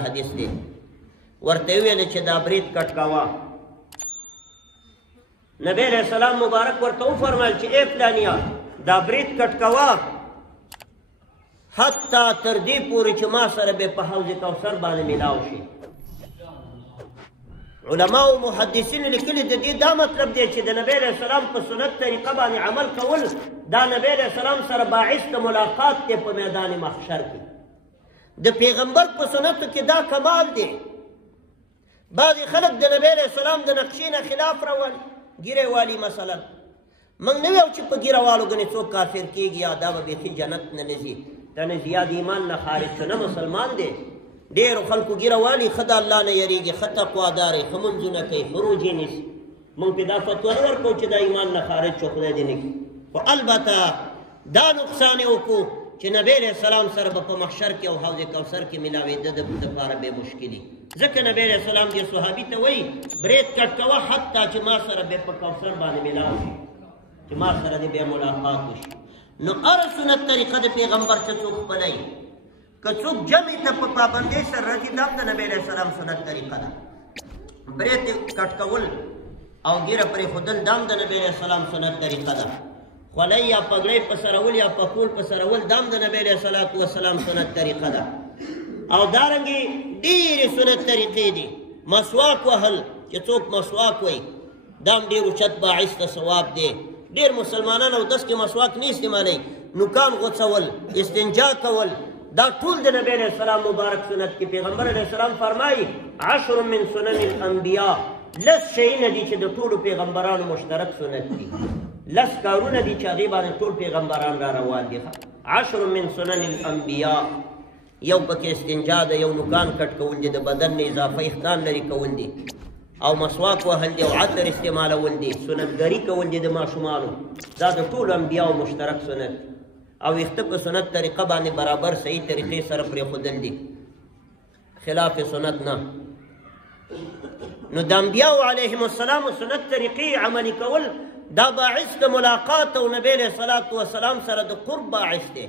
حدیث دی ورته ویل چې دا برید کټ کاوه. نبی علیہ السلام مبارک ورته وفرمایل چې ای فلانیا دا برید کټ کاوه حتی تر دې پورې چې ما سره به په حوض کوثر باندې ملاو شي. علماء او محدثین لیکلي د دې دا مطلب دی چې د نبی علیہ السلام په سنت طریقه باندې عمل کول دا نبی علیہ السلام سره باعث د ملاقات دی په میدان محشر کې. د پیغمبر په سنتو کې دا کمال دی. بعضې خلک د نبی علیہ السلام د نقشې نه خلاف راولي ګیرې والي مثلا موږ نه ویو چې په ګیره والو ګنې څوک کافر کېږي یا دا به بیخي جنت نه نه ځي دا نه زیاد ایمان نه خارج شو نه مسلمان دی. ډېرو خلکو ګیره والي ښه د الله نه یریږي ښه تقوادار یې ښه منځونه کوي ښه روژې نیسي. موږ پرې دا فتوا نه ورکوو چې دا ایمان نه خارج شو خدای دې نه کړي. خو البته دا نقصان یې وکړو چې نبی علیہ السلام سره به په محشر کې او حوض کوثر کې ملاوېده د دپاره بې مشکلي. ځکه نبی علیہ السلام دې صحابي ته وایي برید کټ کوه حتی چې ما سره به په کوثر باندې ملاو شي چې ما سره دې بیا ملاقات وشي. نو هره سنت طریقه د پیغمبر څه څوک خپلوي که څوک جمع ته په پابندۍ سره راځي دا هم د نبی علیہ السلام سنت طریقه ده. برید کټ کول او ګیره پرېښودل دا هم د نبی علیہ السلام سنت طریقه ده. خولۍ یا پګړۍ په سرول یا پکول په سرول دا هم د نبی علیہ السلام سنت طریقه ده. او دارنګې ډېرې سنت طریقې دي. مسواک وهل چې څوک مسواک وایي دا هم ډېر اوچت باعث د ثواب دی. ډېر مسلمانان اودس کې مسواک نه استعمالوي نوکان غوڅول استنجا کول دا ټول د نبی علیہ السلام مبارک سنت کې. پیغمبر علیہ السلام فرمایي 10 من سنن الانبیاء لس شیونه دي چې د ټولو پیغمبرانو مشترک سنت دي. لس کارونه دي چې هغې باندې ټول پیغمبران را روان دي. 10 من سنن الانبیاء یو پکې استنجا ده یو نوکان کټ کول دي د بدن نه اضافه اختان لري کول دي او مسواک وهل دي او عطر استعمالول دي سنتګري کول دي د ماشومانو دا د ټولو انبیاو مشترک سنت او ویښته په سنت طریقه باندې برابر صحیح طریقې سره پرېښودل دي خلاف سنت نه. نو د انبیاو علیهم السلام سنت طریقې عملي کول دا باعث د ملاقات او نبی علیہ السلام سره د قرب باعث دی.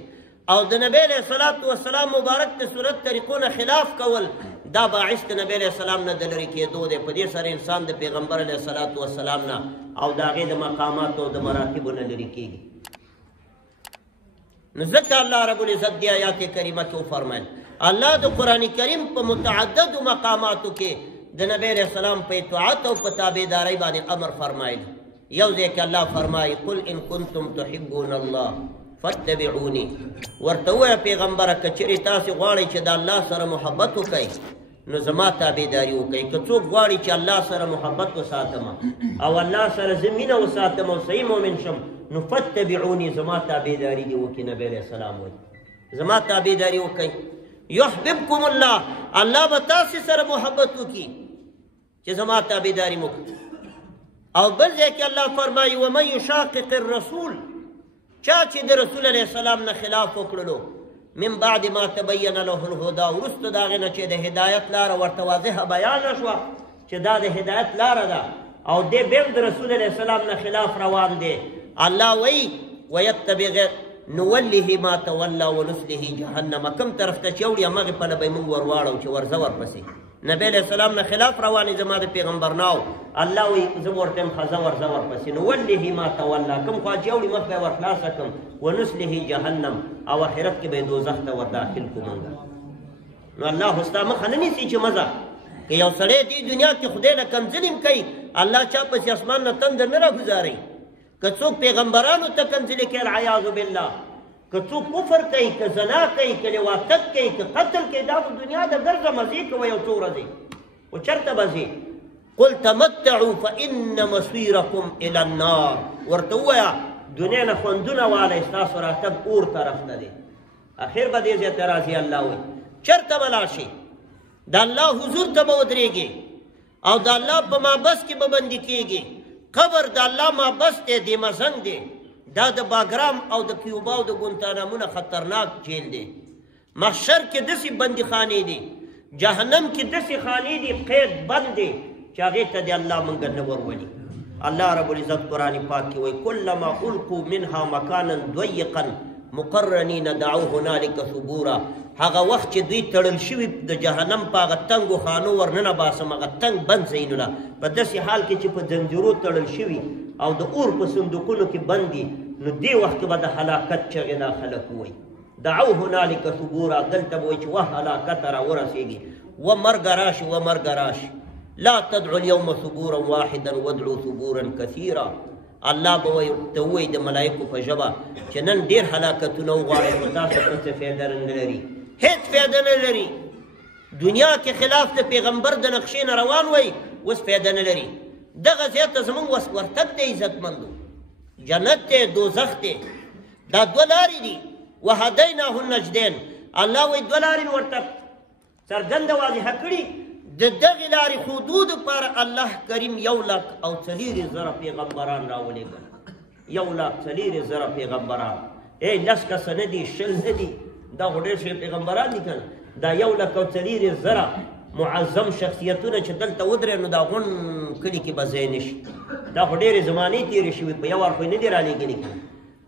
او د نبی علیہ السلام مبارک د سنت طریقو نه خلاف کول دا باعث د نبی علیہ السلام نه د لرې کېدو دی. په دې سره انسان د پیغمبر علیہ السلام نه او د هغې د مقاماتو او د مراتبو نه لرې کېږي. نو ځکه الله رب العزت دی آیات کریمه کې وفرمایل الله د قرآن کریم په متعددو مقاماتو کې د نبی علیہ السلام په اطاعت او په تابعدارۍ باندې امر فرمایلی. یو ځای کې الله فرمایي قل ان کنتم تحبون الله فاتبعوني ورته ووایه پیغمبره که چېرې تاسې غواړئ چې د الله سره محبت وکئ نو زما تابعداري وکئ. که څوک غواړي چې الله سره محبت وساتم او الله سره زه مینه وساتم او صحیح مؤمن شم نو فاتبعوني زما تابعداري دې وکړي. نبی علیہ السلام وایي زما تابعداري وکئ یحببکم الله الله به تاسې سره محبت وکړي چې زما تابعداري مو وکړي. او بل ځای کې الله فرمایي ومن یشاقق الرسول چا چې د رسول علیہ السلام نه خلاف وکړلو من بعد ما تبین له الهدى وروسته د هغې نه چې د هدایت لاره ورته واضحه بیانه شوه چې دا د هدایت لاره ده او دی بیا د رسول علیہ السلام نه خلاف روان دی. الله وایي ویتبع غیر نوله ما تولی ونسله جهنم کوم طرف ته چې اوړي همغې پله به یې موږ ور واړو چې ورځه ورپسې نبی علیہ السلام نه خلاف روانې زما د پیغمبر نه الله وایي زه ورته یم ښه ځه ورځه ورپسې نوله ما تولی کوم خوا چې اوړي مخ به یې ورخلاصه کړم ونسله جهنم او آخرت کې به یې دوزخ ته ور داخل کړو موږ. نو الله خو ستا مخه نه نیسي چې مزه که یو سړی دې دنیا کې خدای نه کنځلې کوي الله چا پسې اسمان نه تندر نه راګزاروي. که څوک پیغمبرانو ته کنځلې کوي العیاذ بالله که څوک کفر کوي که زنا کوي که لواطت کوي که قتل کوي دا خو دنیا د ګرځه مزې کوه یو څو ورځې خو چېرته به ځې. قل تمتعوا فان مصیرکم الی النار ورته ووایه دنیا نه خوندونه والئ ستاسو راتګ اور طرف ته دی. اخر به دې ځای ته راځي الله وایي چېرته به لاړ شي د الله حضور ته به ودرېږي او د الله په مابس کې به بندي کېږي. قبر د الله مابس دی دیمزنګ دی دا د باګرام او د کیوبا او د ګونتانامونه خطرناک جیل دی. محشر کې داسې بندیخانې دي جهنم کې داسې خانې دي قید بند دی چې هغې ته د الله موږ نه ورولي. الله رب العزت قرآن پاک کې وایي کلما القوا منها مکانا ضیقا مقرنین دعوا هنالک ثبورا. هغه وخت چې دوی تړل شوي د جهنم په هغه تنګو خانو ورننه باسم، هغه تنګ بند ځایونه په داسې حال کې چې په زنځیرو تړل شوي او د اور په صندوقونو کې بند دي، نو دې وخت کې به د هلاکت چغې دا خلک ووایي. دعوا هنالک ثبورا، دلته به وایي چې وه هلاکت را ورسېږي، و مرګ راشي، و مرګ راشي. لا تدعوا اليوم ثبورا واحدا وادعوا ثبورا كثيرا. الله به وایي د ملایکو په ژبه چې نن ډېر هلاکتونه وغواړئ، خو تاسو ته څه فایده نه لري، هېڅ فایده نه لري. دنیا کې خلاف د پیغمبر د نقشې نه روان وئ، اوس فایده نه لري. دغه ځای ته زموږ ورتګ دی عزتمندو، جنت دی دوزخ دی، دا دوه لارې دي. وهدیناه النجدین، الله وایي دوه لارې مې ورته څرګنده واضحه کړي. د دغې لارې ښودو دپاره الله کریم 1,04,000 پیغمبران راولېږل. 1,04,000 پیغمبران. لس کسه نه دي، شل نه دي، دا خو ډېر شوي پیغمبران دي که نه. دا 1,04,000 معظم شخصیتونه چې دلته ودرې، نو دا غون کلي کې به ځای نه شي. دا خو ډېرې زمانې تېرې شوي، په یو وار خو یې نه دي رالېږلي.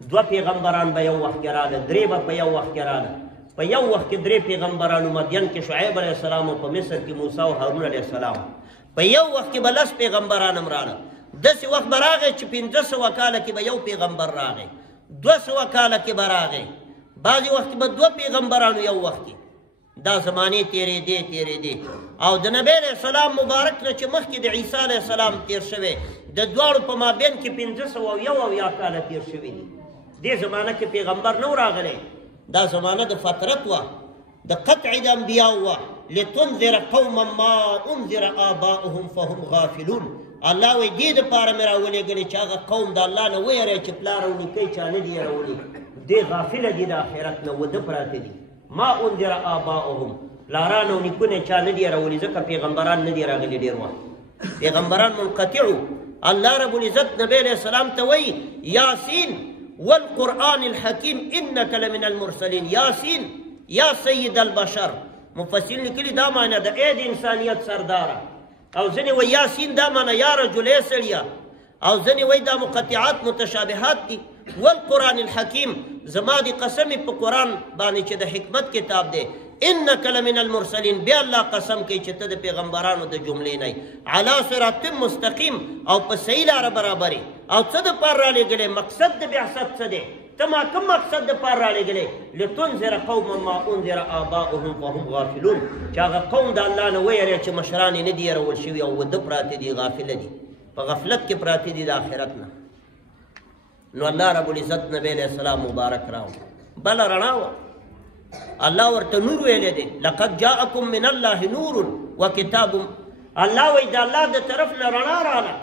2 پیغمبران به یو وخت کې راغله، 3 به په یو وخت کې راغله. په یو وخت کې 3 پیغمبرانو، مدین کې شعیب علیه السلام او په مصر کې موسی او هارون علیه السلام. په یو وخت کې به 10 پیغمبران هم راغله. داسې وخت به راغی چې 1500 کاله کې به یو پیغمبر راغی، 200 کاله کې به راغی، بعضې وخت کې به 2 پیغمبرانو یو وخت کې. دا زمانې تېرېدې او د نبی علیه السلام مبارک نه چې مخکې د عیسی علیه السلام تېر شوی، د دواړو په مابین کې 501 کاله تېر شوي دي. دې زمانه کې پیغمبر نه و راغلی، دا زمانه د فترت وه، د قطع د انبیاو وه. لتنذر قوما ما انذر آباؤهم فهم غافلون. الله وایي دې دپاره مې راولېږلې چې هغه قوم د الله نه ویری چې پلار او نیکۍ چا نه دي یېرولي، دې غافله دي د آخرت نه، وده پراته دي. ما انذر آباؤهم، پلاران او نیکونه چا نه دي یېرولي، ځکه پیغمبران نه دي راغلي. ډېر وخت پیغمبران منقطع. الله رب العزت نبی علیه السلام ته وایي یاسین والقرآن الحکیم انک لمن المرسلین. یاسین یا سید البشر. مفسرین لیکلي دا معنی ده ای د انسانیت سرداره، او ځینې وایي یاسین دا معنی یا رجلې سړیه، او ځینې وایي دا مقطعات متشابهات دي. والقرآن الحکیم، زما د قسم په قرآن باندې چې د حکمت کتاب دی. انک لمن المرسلین، بیا الله قسم کوي چې ته د پیغمبرانو د جملې نه یې. علی صراط مستقیم، او په صحیح لاره برابرې. او څه دپاره رالیږلی؟ مقصد د بعثت څه دی؟ ته ما کوم مقصد دپاره رالیږلی؟ لتنذر قوما ما انذر آباؤهم فهم غافلون، چې هغه قوم د الله نه ویری چې مشران یې نه دي یېرول شوي او وده پراته دي، غافله دي، په غفلت کې پراته دي د آخرت نه. نو الله رب العزت نبی علیه السلام مبارک راوړ، بله رڼا وه. الله ورته نور ویلی دی، لقد جاءکم من الله نور وکتاب. الله وایي د الله د طرف نه رڼا راغله.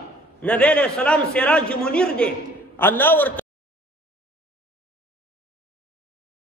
نبی علیه السلام سراج منیر دی. الله ورته